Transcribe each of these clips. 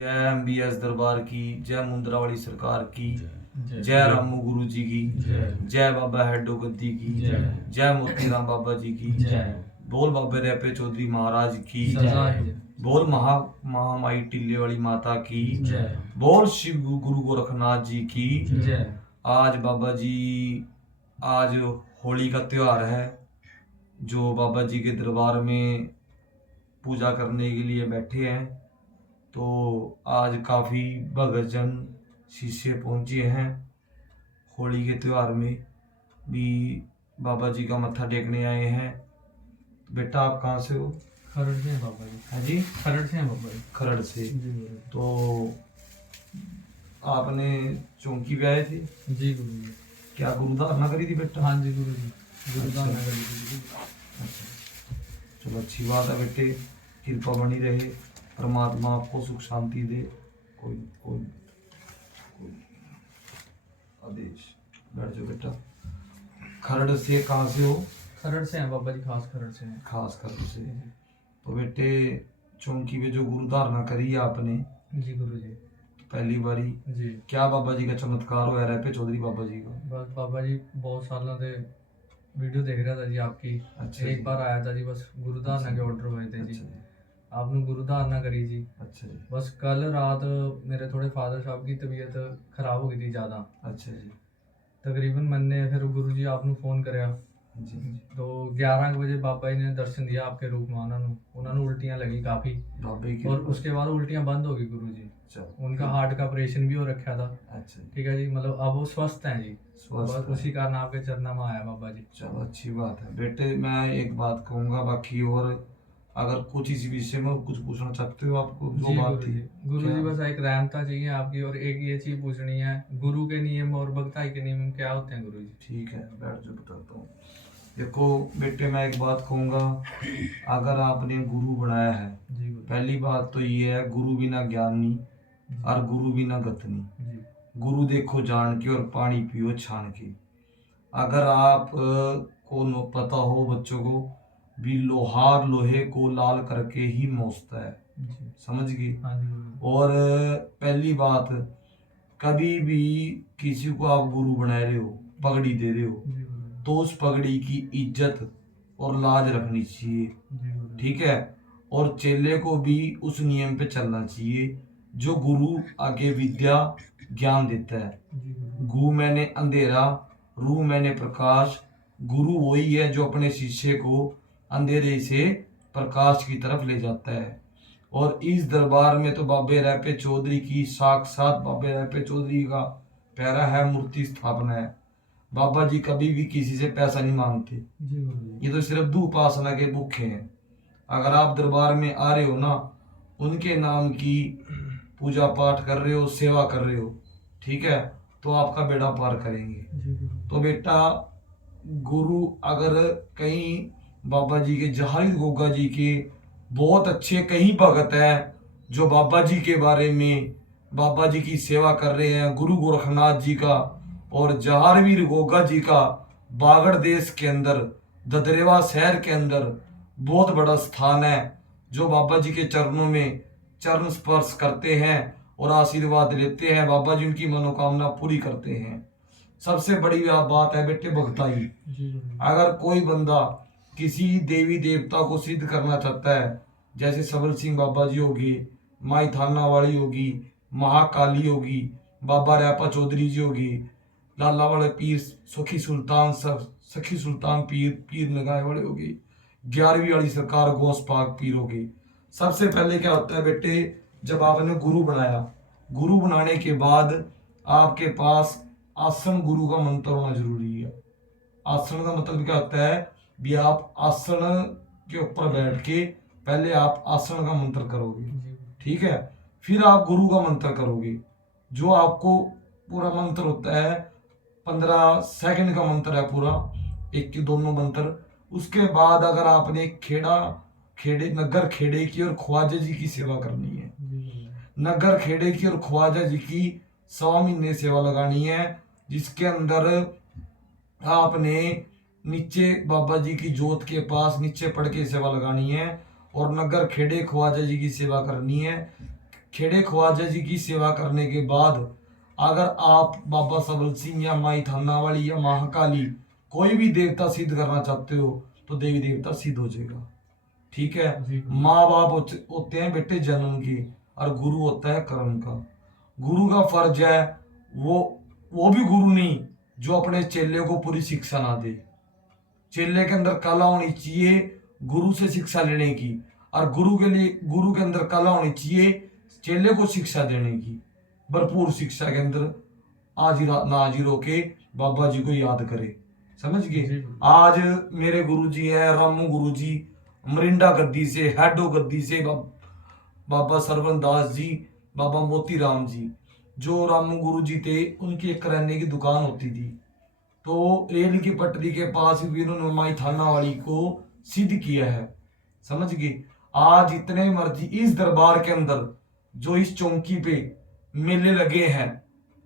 जय MBS दरबार की, जय मुंद्रावाली सरकार की, जय जय रामू गुरु जी की, जय बाबा हेडो गद्दी की, जय मोतीराम बाबा जी की, बोल बाबे रैपे चौधरी महाराज की, बोल महामाई टिल्ले वाली माता की, बोल शिव गुरु गोरखनाथ जी की। आज बाबा जी, आज होली का त्योहार है, जो बाबा जी के दरबार में पूजा करने के लिए बैठे हैं। तो आज काफ़ी भगत जन शिष्य पहुंचे हैं। होली के त्यौहार में भी बाबा जी का मत्था टेकने आए हैं। बेटा आप कहाँ से हो? खरड़ से हैं बाबा जी। हाँ जी, खरड़ से हैं बाबा जी। खरड़ से। जी तो आपने चौंकी पे आए थे? जी गुरु जी। क्या गुरुधारणा करी थी बेटा? हाँ जी गुरु जी, गुरुधारणा करी थी। अच्छा, चलो अच्छी बात है बेटे, कृपा बनी रहे, परमात्मा आपको सुख शांति दे। कोई कोई कोई आदेश। बैठ जाओ बेटा। खरड़ से कहाँ से हो? खरड़ से हैं बाबा जी, खास खरड़ से हैं। खास खरड़ से। तो बेटे चौंकी में जो गुरु धारणा करी है आपने? जी गुरु जी। पहली बारी जी। क्या बाबा जी का चमत्कार हुआ है पे चौधरी बाबा जी का? बस बाबा जी बहुत सालों से वीडियो देख रहा था जी आपकी। अच्छा एक जी। बार आया था जी, बस गुरु धारणा के ऑर्डर हुए थे जी। अच्छा जी। आपने गुरु धारणा करी जी। अच्छा जी। बस कल रात मेरे थोड़े फादर साहब की तबीयत खराब हो गई थी ज़्यादा। अच्छा जी। तकरीबन मैंने फिर गुरु जी आपने फ़ोन कराया जी। तो 11 बजे बाबा जी ने दर्शन दिया आपके रूप में। उन्होंने उल्टियाँ लगी काफ़ी, बाबे की। और उसके बाद उल्टियाँ बंद हो गई गुरु जी। उनका हार्ट का ऑपरेशन भी हो रखा था। अच्छा। ठीक है जी, मतलब अब वो स्वस्थ हैं जी। स्वस्थ बस है। उसी कारण आपके चरणों में आया बाबा जी। चलो अच्छी बात है बेटे। मैं एक बात कहूँगा, बाकी और अगर कुछ इस विषय में कुछ पूछना चाहते हो आपको जो जी बात गुरु थी? जी, गुरु जी क्या? बस एक रहमता चाहिए आपकी, और एक ये चीज़ पूछनी है, गुरु के नियम और भक्ताई के नियम क्या होते हैं गुरु जी? ठीक है, बैठ जाओ, बताता हूँ। देखो बेटे, मैं एक बात कहूँगा, अगर आपने गुरु बनाया है, जी गुरु। पहली बात तो ये है, गुरु बिना ज्ञान नहीं और गुरु बिना गत नहीं। जी गुरु देखो जान के और पानी पियो छान के। अगर आप को पता हो बच्चों को भी, लोहार लोहे को लाल करके ही मोचता है। जी। समझ गए? हाँ जी गुरु जी। और पहली बात, कभी भी किसी को आप गुरु बना रहे हो, पगड़ी दे रहे हो, जी गुरु जी। तो उस पगड़ी की इज्जत और लाज रखनी चाहिए। जी गुरु जी। ठीक है? और चेले को भी उस नियम पे चलना चाहिए जो गुरु आगे विद्या ज्ञान देता है। जी गुरु। गु मैंने अंधेरा, रू मैंने प्रकाश। गुरु वही है जो अपने शिष्य को अंधेरे से प्रकाश की तरफ ले जाता है। और इस दरबार में तो बाबे रैपे चौधरी की साक्षात बाबे रैपे चौधरी का प्यारा है, मूर्ति स्थापना है। बाबा जी कभी भी किसी से पैसा नहीं मांगते। जी गुरु जी। ये तो सिर्फ धूप उपासना के भूखे हैं। अगर आप दरबार में आ रहे हो ना, उनके नाम की पूजा पाठ कर रहे हो, सेवा कर रहे हो, ठीक है, तो आपका बेड़ा पार करेंगे। जी गुरु। तो बेटा, गुरु अगर कहीं बाबा जी के, जहारी गोगा जी के बहुत अच्छे कहीं भगत है जो बाबा जी के बारे में, बाबा जी की सेवा कर रहे हैं, गुरु गोरखनाथ जी का और जहारवीर गोगा जी का बागड़ देश के अंदर, ददरेवा शहर के अंदर बहुत बड़ा स्थान है, जो बाबा जी के चरणों में चरण स्पर्श करते हैं और आशीर्वाद लेते हैं। बाबा जी उनकी मनोकामना पूरी करते हैं। सबसे बड़ी बात है बेटे भक्ताई। अगर कोई बंदा किसी देवी देवता को सिद्ध करना चाहता है, जैसे सबल सिंह बाबा जी होगी, माई थाना वाली होगी, महाकाली होगी, बाबा रैपा चौधरी जी होगी, लाला वाले पीर सखी सुल्तान पीर लगाए वाले होगी, 11वीं वाली सरकार गौस पाक पीर होगी। सबसे पहले क्या होता है बेटे, जब आपने गुरु बनाया, गुरु बनाने के बाद आपके पास आसन गुरु का मंत्र होना जरूरी है। आसन का मतलब क्या होता है भी, आप आसन के ऊपर बैठ के पहले आप आसन का मंत्र करोगे, ठीक है, फिर आप गुरु का मंत्र करोगे। जो आपको पूरा मंत्र होता है 15 सेकंड का मंत्र है पूरा, एक के दोनों मंत्र। उसके बाद अगर आपने नगर खेड़े की और ख्वाजा जी की सेवा करनी है, नगर खेड़े की और ख्वाजा जी की 100 महीने सेवा लगानी है, जिसके अंदर आपने नीचे बाबा जी की जोत के पास नीचे पड़ के सेवा लगानी है और नगर खेड़े ख्वाजा जी की सेवा करनी है। खेड़े ख्वाजा जी की सेवा करने के बाद अगर आप बाबा सबल सिंह या माई थाना वाली या महाकाली कोई भी देवता सिद्ध करना चाहते हो तो देवी देवता सिद्ध हो जाएगा। ठीक है। जी गुरु। माँ बाप होते हैं बेटे जन्म के, और गुरु होता है कर्म का। गुरु का फर्ज है वो भी गुरु नहीं जो अपने चेले को पूरी शिक्षा ना दे। चेले के अंदर कला होनी चाहिए गुरु से शिक्षा लेने की, और गुरु के लिए गुरु के अंदर कला होनी चाहिए चेले को शिक्षा देने की। भरपूर शिक्षा के अंदर आज ही ना हाजिर होके बाबा जी को याद करे। समझ जी गए। गुरु। आज मेरे गुरु जी हैं रामू गुरु जी, मरिंडा गद्दी से, हैडो गद्दी से बाबा सरवण दास जी, बाबा मोती राम जी। जो रामू गुरु जी थे उनकी एक करियाने की दुकान होती थी, तो रेल की पटरी के पास भी उन्होंने माई थाना वाली को सिद्ध किया है। समझ गए। आज इतने मर्जी इस दरबार के अंदर जो इस चौकी पे मेले लगे हैं,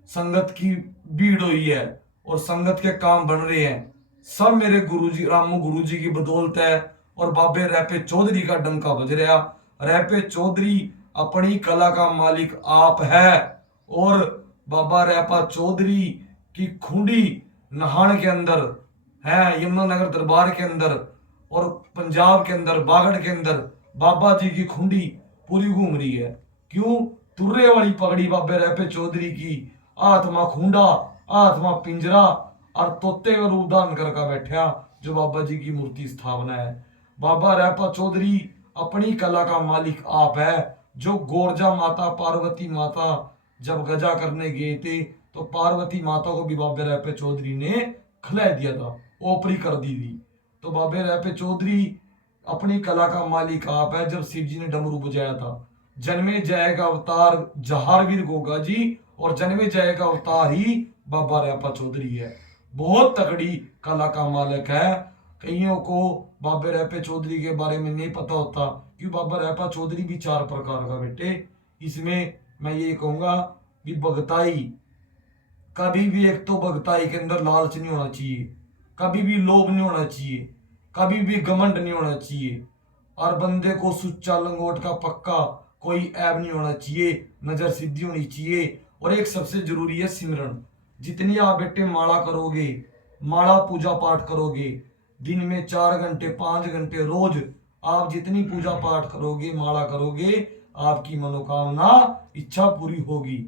संगत की भीड़ हुई है और संगत के काम बन रहे हैं, सब मेरे गुरुजी रामू गुरुजी की बदौलत है। और बाबे रैपे चौधरी का डंका बज रहा। रैपे चौधरी अपनी कला का मालिक आप है, और बाबा रैपा चौधरी की खूंडी नहान के अंदर है, यमुनानगर दरबार के अंदर और पंजाब के अंदर बागड़ के अंदर बाबा जी की खूंडी पूरी घूम रही है। क्यों? तुर्रे वाली पगड़ी बाबे रैपे चौधरी की, आत्मा खूंडा, आत्मा पिंजरा, और तोते का रूप धारण करके बैठा जो बाबा जी की मूर्ति स्थापना है। बाबा रैपा चौधरी अपनी कला का मालिक आप है। जो गोरजा माता पार्वती माता जब गजा करने गए थे तो पार्वती माता को भी बाबे रैपे चौधरी ने खिला दिया था, ओपरी कर दी थी। तो बाबे रैपे चौधरी अपनी कला का मालिक आप है। जब शिव जी ने डमरू बजाया था, जन्मे जय का अवतार जहारवीर गोगा जी, और जन्मे जय का अवतार ही बाबा रैपा चौधरी है। बहुत तगड़ी कला का मालिक है। कईयों को बाबे रैपे चौधरी के बारे में नहीं पता होता कि बाबा रैपा चौधरी भी 4 प्रकार का बेटे। इसमें मैं ये कहूंगा कि भगताई, कभी भी एक तो भगताई के अंदर लालच नहीं होना चाहिए, कभी भी लोभ नहीं होना चाहिए, कभी भी घमंड नहीं होना चाहिए, और बंदे को सुच्चा लंगोट का पक्का कोई ऐब नहीं होना चाहिए, नजर सिद्धि होनी चाहिए। और एक सबसे जरूरी है सिमरन। जितनी आप बेटे माला करोगे, माला पूजा पाठ करोगे, दिन में 4 घंटे 5 घंटे रोज आप जितनी पूजा पाठ करोगे, माला करोगे, आपकी मनोकामना इच्छा पूरी होगी।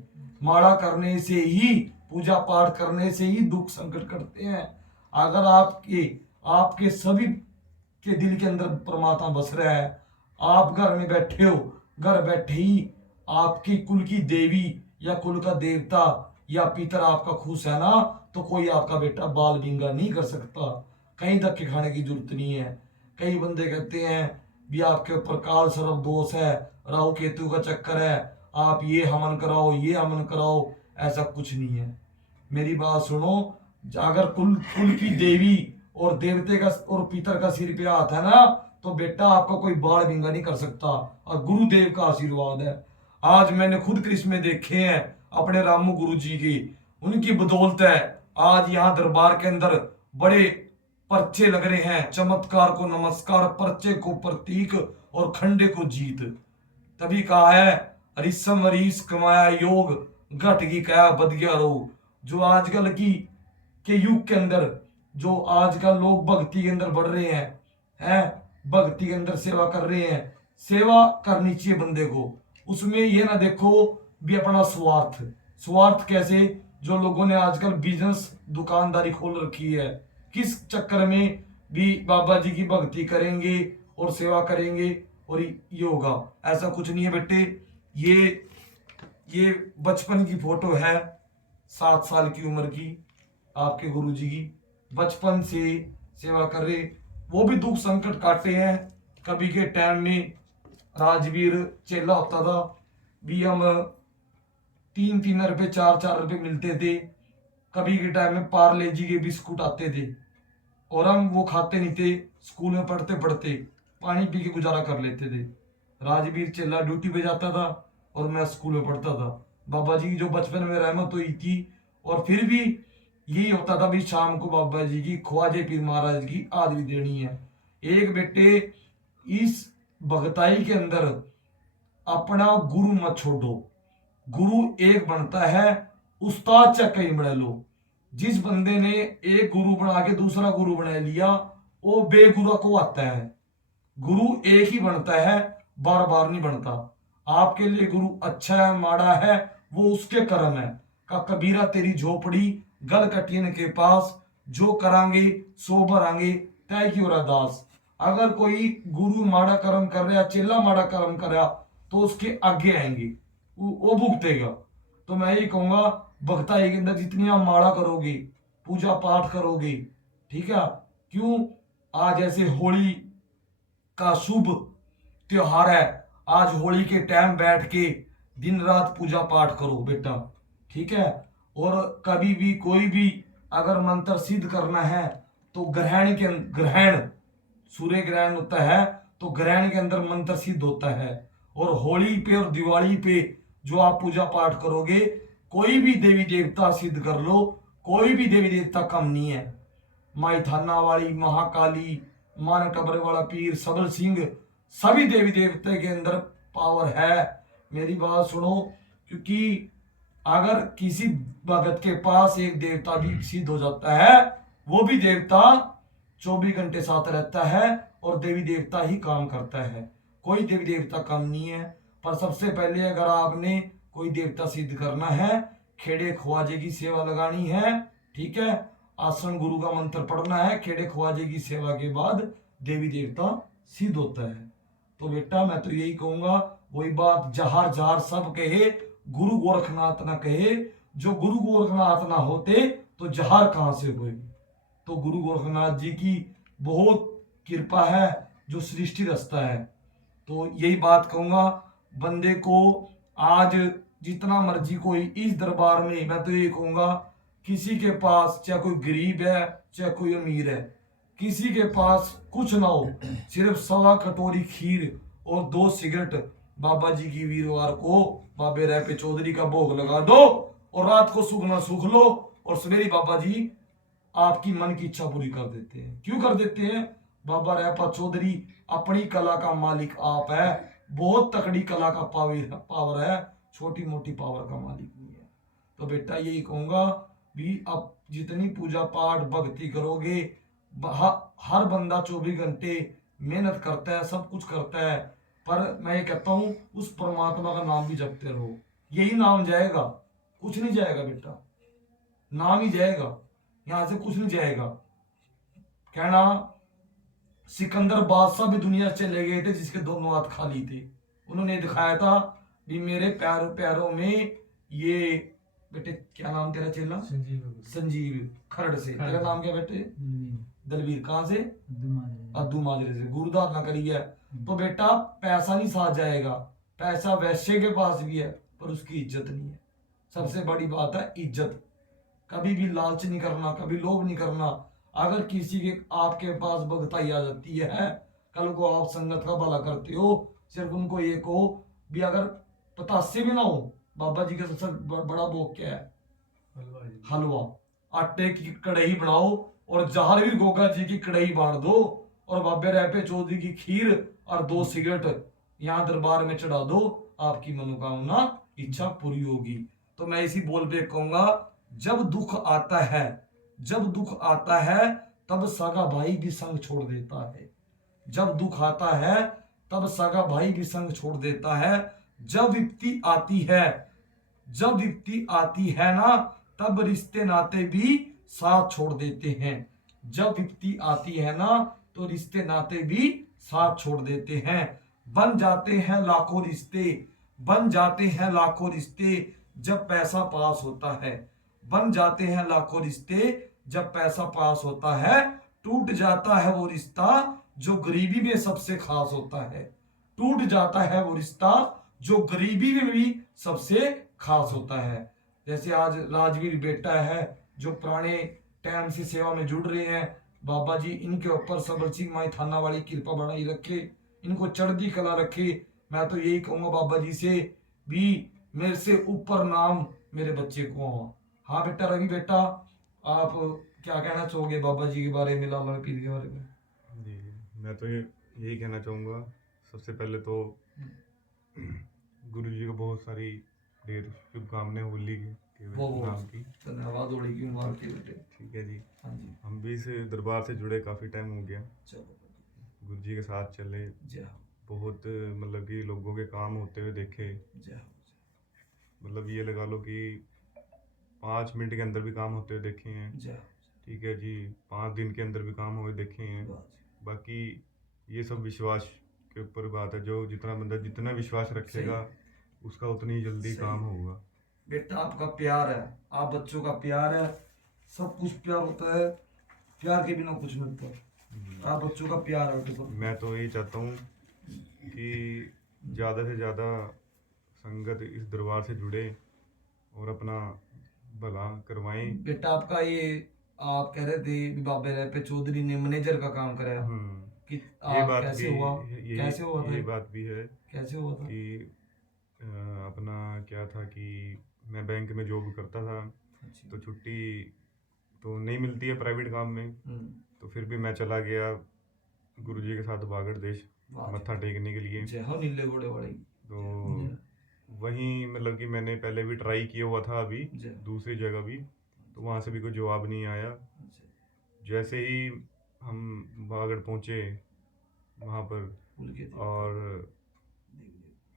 माला करने से ही, पूजा पाठ करने से ही दुख संकट कटते हैं। अगर आपके सभी के दिल के अंदर परमात्मा बस रहा है, आप घर में बैठे हो, घर बैठे ही आपकी कुल की देवी या कुल का देवता या पितर आपका खुश है ना, तो कोई आपका बेटा बाल विंगा नहीं कर सकता। कहीं धक्के खाने की जरूरत नहीं है। कई बंदे कहते हैं भी आपके ऊपर काल सर्प दोष है, राहु केतु का चक्कर है, आप ये हवन कराओ, ये हवन कराओ। ऐसा कुछ नहीं है। मेरी बात सुनो, अगर कुल की देवी और देवते का और पितर का सिर पे हाथ है ना, तो बेटा आपका कोई बाल विंगा नहीं कर सकता, और गुरुदेव का आशीर्वाद है। आज मैंने खुद करिश्मे देखे हैं अपने रामू गुरु जी की, उनकी बदौलत है आज यहाँ दरबार के अंदर बड़े पर्चे लग रहे हैं। चमत्कार को नमस्कार, पर्चे को प्रतीक और खंडे को जीत। तभी कहा है हरिसम हरीश कमाया योग, घट की कया बद गया रोग। जो आजकल के युग के अंदर जो आजकल लोग भक्ति के अंदर बढ़ रहे हैं भक्ति के अंदर सेवा कर रहे हैं। सेवा करनी चाहिए बंदे को, उसमें ये ना देखो भी अपना स्वार्थ कैसे। जो लोगों ने आजकल बिजनेस दुकानदारी खोल रखी है, किस चक्कर में भी बाबा जी की भक्ति करेंगे और सेवा करेंगे और ये होगा। ऐसा कुछ नहीं है बेटे। ये बचपन की फोटो है, 7 साल की उम्र की आपके गुरुजी की, बचपन से सेवा कर रहे। वो भी दुख संकट काटे हैं। कभी के टाइम में राजवीर चेला होता था भी, हम 3-3 रुपए 4-4 रुपए मिलते थे। कभी के टाइम में पार्ले जी के बिस्कुट आते थे और हम वो खाते नहीं थे। स्कूल में पढ़ते पढ़ते पानी पी के गुजारा कर लेते थे। राजवीर चेला ड्यूटी पे जाता था और मैं स्कूल में पढ़ता था। बाबा जी की जो बचपन में रहमत हुई थी, और फिर भी यही होता था भी शाम को बाबा जी की ख्वाजे पीर महाराज की हाजरी देनी है। एक बेटे इस भगताई के अंदर अपना गुरु मत छोड़ो। गुरु एक बनता है, उस्ताद चाहे कई बना लो। जिस बंदे ने एक गुरु बना के दूसरा गुरु बना लिया, वो बेगुरा को आता है। गुरु एक ही बनता है, बार बार नहीं बनता। आपके लिए गुरु अच्छा है माड़ा है वो उसके कर्म है। का कबीरा तेरी झोपड़ी गल कटियन के पास, जो करांगे सो भरांगे तय की ओरा दास। अगर कोई गुरु माड़ा कर्म कर रहा, चेला माड़ा कर्म कर रहा, तो उसके आगे आएंगे, वो भुगतेगा। तो मैं ये कहूंगा भक्ताई के अंदर जितनी आप माड़ा करोगे, पूजा पाठ करोगे, ठीक है, क्यों आज ऐसे होली का शुभ त्योहार है, आज होली के टाइम बैठ के दिन रात पूजा पाठ करो बेटा, ठीक है। और कभी भी कोई भी अगर मंत्र सिद्ध करना है तो ग्रहण सूर्य ग्रहण होता है, तो ग्रहण के अंदर मंत्र सिद्ध होता है। और होली पे और दिवाली पे जो आप पूजा पाठ करोगे, कोई भी देवी देवता सिद्ध कर लो, कोई भी देवी देवता कम नहीं है। माई थाना वाली, महाकाली, मान टबर वाला पीर, सबल सिंह, सभी देवी देवता के अंदर पावर है। मेरी बात सुनो, क्योंकि अगर किसी भगत के पास एक देवता भी सिद्ध हो जाता है, वो भी देवता 24 घंटे साथ रहता है और देवी देवता ही काम करता है। कोई देवी देवता कम नहीं है। पर सबसे पहले अगर आपने कोई देवता सिद्ध करना है, खेड़े ख्वाजे की सेवा लगानी है, ठीक है, आसन गुरु का मंत्र पढ़ना है, खेड़े ख्वाजे की सेवा के बाद देवी देवता सिद्ध होता है। तो बेटा मैं तो यही कहूंगा, वही बात जहार जहार सब कहे, गुरु गोरखनाथ ना कहे। जो गुरु गोरखनाथ ना होते तो जहार कहां से हुए। तो गुरु गोरखनाथ जी की बहुत कृपा है जो सृष्टि रचता है। तो यही बात कहूंगा बंदे को, आज जितना मर्जी कोई इस दरबार में, मैं तो ये कहूंगा किसी के पास चाहे कोई गरीब है चाहे कोई अमीर है, किसी के पास कुछ ना हो, सिर्फ 1.25 कटोरी खीर और 2 सिगरेट बाबा जी की वीरवार को बाबे रह पे चौधरी का भोग लगा दो, और रात को सुख ना सुख लो, और सवेरे बाबा जी आपकी मन की इच्छा पूरी कर देते हैं। क्यों कर देते हैं? बाबा रैपा चौधरी अपनी कला का मालिक आप है, बहुत तकड़ी कला का पावर है, छोटी मोटी पावर का मालिक नहीं है। तो बेटा यही कहूंगा भी, अब जितनी पूजा पाठ भक्ति करोगे, हर बंदा 24 घंटे मेहनत करता है, सब कुछ करता है, पर मैं ये कहता हूं उस परमात्मा का नाम भी जपते रहो। यही नाम जाएगा, कुछ नहीं जाएगा बेटा, नाम ही जाएगा, यहां से कुछ नहीं जाएगा। कहना सिकंदर बादशाह भी दुनिया से चले गए थे जिसके दोनों हाथ खाली थे। उन्होंने दिखाया था भी मेरे पैरों पैरों में ये, बेटे क्या नाम तेरा चेला? संजीव खरड़ से। तेरा नाम क्या बेटे? दलवीर। कहां से? अद्दू माजरे से। गुरुदास ना करी है। तो बेटा पैसा नहीं साथ जाएगा, पैसा वैश्य के पास भी है पर उसकी इज्जत नहीं है। सबसे बड़ी बात है इज्जत। कभी भी लालच नहीं करना, कभी लोभ नहीं करना। अगर किसी के आपके पास भगताई आ जाती है, कल को आप संगत का भला करते हो, सिर्फ उनको ये कहो भी, अगर पतासे भी ना हो, बाबा जी का सबसे बड़ा भोग क्या है? हलवा। आटे की कढ़ाई बनाओ और जहारवीर गोगा जी की कढ़ाई बांट दो, और बाबे रैपे चौधरी की खीर और 2 सिगरेट यहाँ दरबार में चढ़ा दो, आपकी मनोकामना इच्छा पूरी होगी। तो मैं इसी बोल पे कहूंगा, जब दुख आता है, जब दुख आता है तब सगा भाई भी संग छोड़ देता है। जब दुख आता है तब सगा भाई भी संग छोड़ देता है। जब विपत्ति आती है, जब विपत्ति आती है ना, तब रिश्ते नाते भी साथ छोड़ देते हैं। जब विपत्ति आती है ना, तो रिश्ते नाते भी साथ छोड़ देते हैं। बन जाते हैं लाखों रिश्ते, बन जाते हैं लाखों रिश्ते जब पैसा पास होता है। बन जाते हैं लाखों रिश्ते जब पैसा पास होता है। टूट जाता है वो रिश्ता जो गरीबी में सबसे खास होता है। टूट जाता है वो रिश्ता जो गरीबी में भी सबसे खास होता है। जैसे आज राजवीर बेटा है जो पुराने टाइम से सेवा में जुड़ रहे हैं, बाबा जी इनके ऊपर सबल सिंह माई थाना वाली कृपा बनाई रखे, इनको चढ़ती कला रखे। मैं तो यही कहूंगा बाबा जी से भी, मेरे से ऊपर नाम मेरे बच्चे को हो। हाँ बेटा रवि बेटा, आप क्या कहना चाहोगे बाबा जी के बारे में, लाला पीर के बारे में? जी, मैं तो यही कहना चाहूँगा, सबसे पहले तो गुरु जी को बहुत सारी ढेर शुभकामनाएं होली के वो नाम की। धन्यवाद, होली की मुबारक है बेटे। ठीक है जी। हाँ जी, हम भी इस दरबार से जुड़े काफ़ी टाइम हो गया, चलो गुरु जी के साथ चले, जय हो, बहुत मतलब कि लोगों के काम होते हुए देखे। जय हो, मतलब ये लगा लो कि 5 मिनट के अंदर भी काम होते हुए देखे हैं। जय हो, ठीक है जी। 5 दिन के अंदर भी काम हुए देखे हैं। वाह जी। बाकी ये सब विश्वास के ऊपर बात है, जो जितना बंदा जितना विश्वास रखेगा उसका उतनी जल्दी सही। काम होगा। बेटा आपका प्यार है, आप बच्चों का प्यार है, सब कुछ प्यार होता है, प्यार के बिना कुछ नहीं होता। आप बच्चों का प्यार है बेटा। मैं तो यही चाहता हूँ कि ज़्यादा से ज़्यादा संगत इस दरबार से जुड़े और अपना भला करवाएं। बेटा आपका ये आप कह रहे थे भी बाबे रहे पे चौधरी ने मैनेजर का काम कराया कि ये आप बात कैसे भी हुआ, ये कैसे हुआ था, ये बात भी है कैसे हुआ था? कि अपना क्या था कि मैं बैंक में जॉब करता था, अच्छा। तो छुट्टी तो नहीं मिलती है प्राइवेट काम में, तो फिर भी मैं चला गया गुरुजी के साथ बागड़ देश वाह। मत्था टेकने के लिए। जय हो नीले घोड़े वाली। तो वहीं मतलब कि मैंने पहले भी ट्राई किया हुआ था, अभी जय। दूसरी जगह भी, तो वहाँ से भी कोई जवाब नहीं आया। अच्छा, जैसे ही हम बागड़ पहुँचे वहाँ पर, भूल गए थे।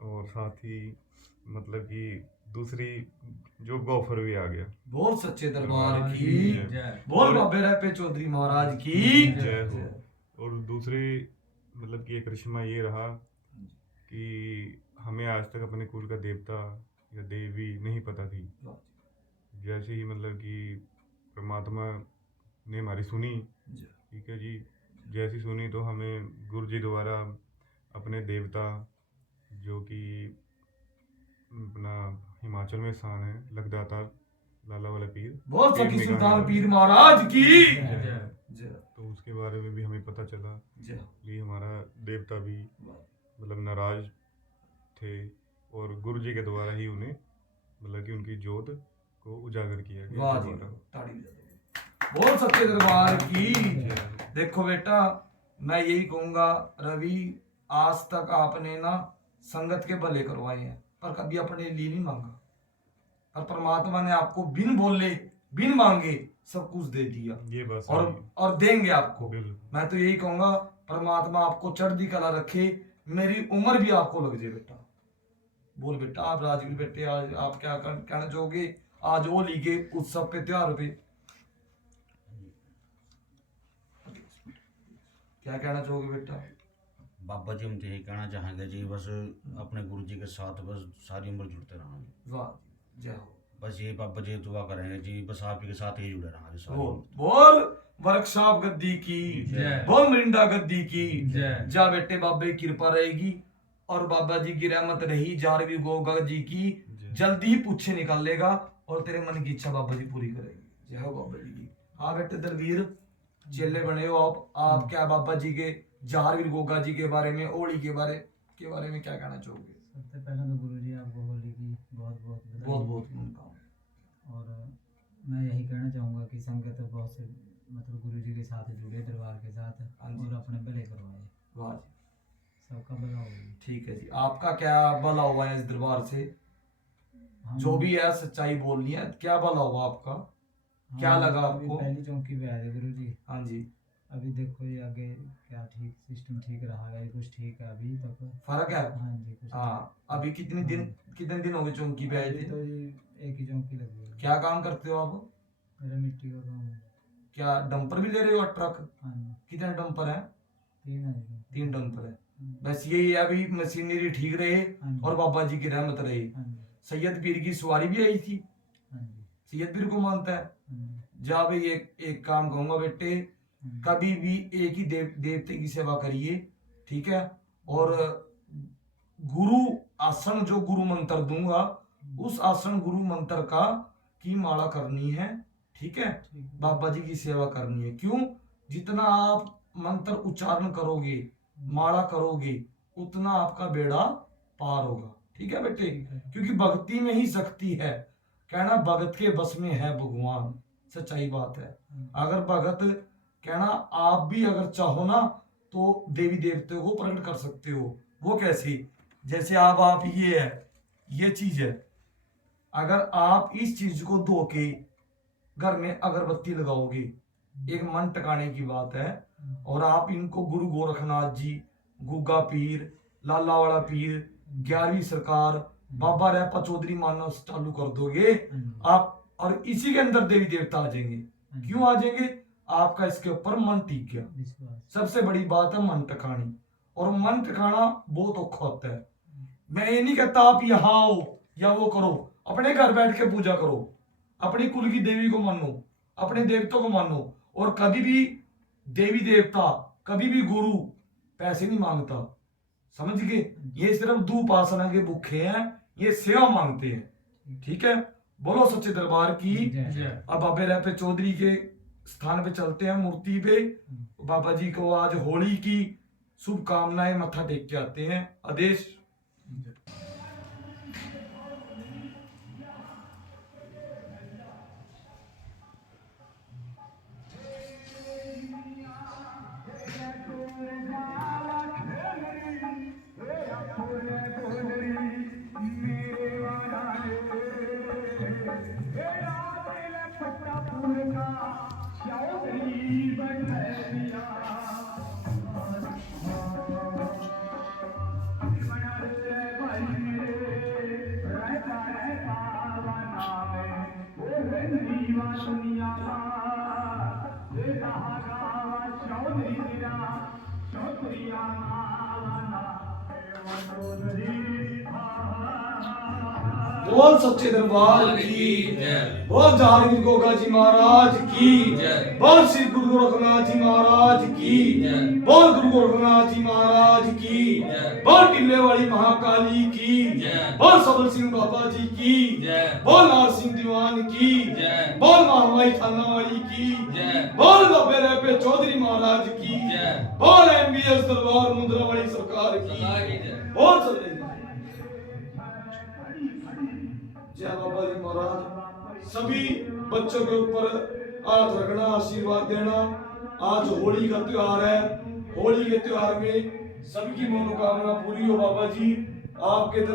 और साथ ही मतलब कि दूसरी जॉब का ऑफर भी आ गया। बोल सच्चे दरबार दरबार की की जय। बोल बाबे रहे पे चौधरी महाराज की जय हो। और दूसरे मतलब कि एक करिश्मा ये रहा कि हमें आज तक अपने कुल का देवता या देवी नहीं पता थी। जैसे ही मतलब कि परमात्मा ने हमारी सुनी, ठीक है जी, जैसी सुनी तो हमें गुरु जी द्वारा अपने देवता जो कि अपना हिमाचल में स्थान है लखदाता लाला वाला पीर, बोल पेट सखी में सुल्तान गाने पीर महाराज की जय। जय। तो उसके बारे में भी हमें पता चला जय। कि हमारा देवता भी मतलब नाराज थे और गुरु जी के द्वारा ही उन्हें मतलब कि उनकी जोत को उजागर किया गया वाह जी, दोबारा। ताड़ी बजा दो। बोल सच्चे दरबार की। देखो बेटा मैं यही कहूंगा रवि, आज तक आपने ना संगत के भले करवाए हैं पर कभी अपने लिए नहीं मांगा, और परमात्मा ने आपको बिन बोले बिन मांगे सब कुछ दे दिया, ये बात और देंगे आपको। बिल्कुल। मैं तो यही कहूंगा परमात्मा आपको चढ़ती कला रखे, मेरी उम्र भी आपको लग जाए बेटा। बोल बेटा आप राजवीर बेटे, आज आप क्या कहना चाहोगे आज होली के उत्सव पे त्योहार पे, क्या कहना चाहोगे बेटा? बाबा जी हम तो यही कहना चाहेंगे जी, बस अपने गुरु जी के साथ बस सारी उम्र जुड़ते रहना जी। वाह, जय हो। बस ये बाबा जी दुआ करेंगे जी, बस आप ही के साथ ही जुड़े रहना जी सारी बोल उम्र। बोल वर्कशॉप गद्दी की जय। बोल मिरिंडा गद्दी की जय। जा बेटे, बाबे की कृपा रहेगी और बाबा जी की रहमत रही, जारवी गोगा जी की जल्दी ही पूछे निकाल लेगा और तेरे मन की इच्छा बाबा जी पूरी करेगी। जय हो बाबा जी की। हाँ बेटे दलवीर, चेले बने हो आप क्या बाबा जी के जहारवीर गोगा जी के बारे में, ओली के बारे में क्या कहना चाहोगे? सबसे पहले तो गुरु जी आपको होली की बहुत बहुत बधाई। बहुत बहुत मनोकामना। और मैं यही कहना चाहूँगा कि संगत बहुत से मतलब गुरु जी के साथ जुड़े दरबार के साथ हाँ जी। और अपने भले करवाए, वाह जी, सबका भला होगा। ठीक है जी। आपका क्या भला हुआ है इस दरबार से? जो भी है सच्चाई बोलनी है, क्या भला हुआ आपका? क्या लगा आपको? पहली चौकी पे आए थे गुरु जी, हाँ जी। अभी देखो ये आगे क्या ठीक सिस्टम ठीक रहा है, कुछ ठीक है अभी तक। फर्क है? हाँ जी कुछ हाँ। अभी कितने दिन हो गए चौकी पे आए अभी थे? तो जी एक ही चौकी लगी है। क्या काम करते हो आप? मेरा मिट्टी का काम है। क्या डंपर भी ले रहे हो और ट्रक? हाँ जी कितने डंपर है? 3 है जी। 3 डंपर है। बस यही है, अभी मशीनरी ठीक रहे हाँ जी। और बाबा जी की रहमत रहे। हाँ जी। सैयद पीर की सवारी भी आई थी, हाँ जी। सैयद पीर को मानता है। हाँ जी। जा भाई एक काम कहूंगा बेटे, कभी भी एक ही देवते की सेवा करिए, ठीक है? और गुरु आसन जो गुरु मंत्र दूंगा उस आसन गुरु मंत्र का की माला करनी है, ठीक है? बाबा जी की सेवा करनी है। क्यों? जितना आप मंत्र उच्चारण करोगे, माला करोगे, उतना आपका बेड़ा पार होगा, ठीक है बेटे? क्योंकि भक्ति में ही शक्ति है, कहना भगत के बस में है भगवान, सच्चाई बात है। अगर भगत कहना आप भी अगर चाहो ना तो देवी देवते को प्रकट कर सकते हो। वो कैसे? जैसे आप ये है, ये चीज है। अगर आप इस चीज को धो के घर में अगरबत्ती लगाओगे, एक मन टकाने की बात है। और आप इनको गुरु गोरखनाथ जी, गुग्गा पीर, लाला वाला पीर, 11वीं सरकार, बाबा रैपा चौधरी मानना चालू कर दोगे आप, और इसी के अंदर देवी देवता आ जाएंगे। क्यों आ जाएंगे? आपका इसके ऊपर मन टिक गया। विश्वास। सबसे बड़ी बात है मन टकानी, और मन टकाना बहुत औखा होता है। मैं ये नहीं कहता आप यहाँ आओ या वो करो, अपने घर बैठ के पूजा करो, अपनी कुल की देवी को मानो, अपने देवताओं को मानो। और कभी भी देवी देवता, कभी भी गुरु पैसे नहीं मांगता, समझ गए? ये सिर्फ धूप आसना के भूखे हैं, ये सेवा मांगते हैं। ठीक है, बोलो सच्चे दरबार की। जय। अब बाबे रैपे चौधरी के स्थान पे चलते हैं, मूर्ति पे। बाबा जी को आज होली की शुभकामनाएं, मत्था टेक के आते हैं। आदेश। बोल सच्चे दरबार की जय। बोल जहांगीर गोगा जी महाराज की जय। बोल श्री गुरु गोरखनाथ जी महाराज की जय। बोल गुरु गोरखनाथ जी महाराज की जय। बोल टिल्ले वाली महाकाली की जय। बोल सबल सिंह बाबा जी की जय। बोल नार सिंह दीवान की जय। बोल महामाई थाना वाली की जय। बोल बाबे रैपे चौधरी महाराज की जय। बोल MBS दरबार मुंद्रा वाली सरकार की सदा की जय। बोल सदा जय बाबा जी महाराज। सभी बच्चों के ऊपर हाथ रखना, आशीर्वाद देना। आज होली का त्योहार है, होली के त्योहार में सबकी मनोकामना पूरी हो बाबा जी। आपके